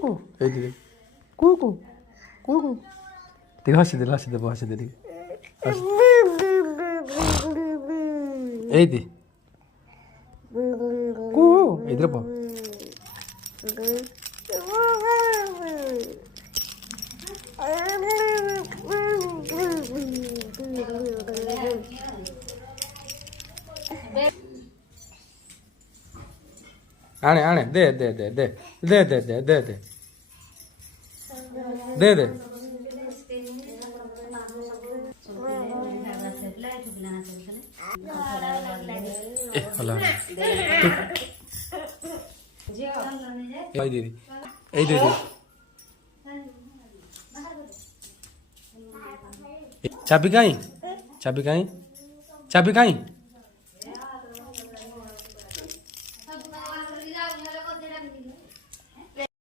কুকু এই দিদি কুকু কুকু দেখি হাসি দে দেখি এই দি কু ইধর পা आने आने दे दे दे दे दे दे दे दे दे दे दे हला आई दीदी आई दीदी चाबी कहीं चाबी कहीं चाबी कहीं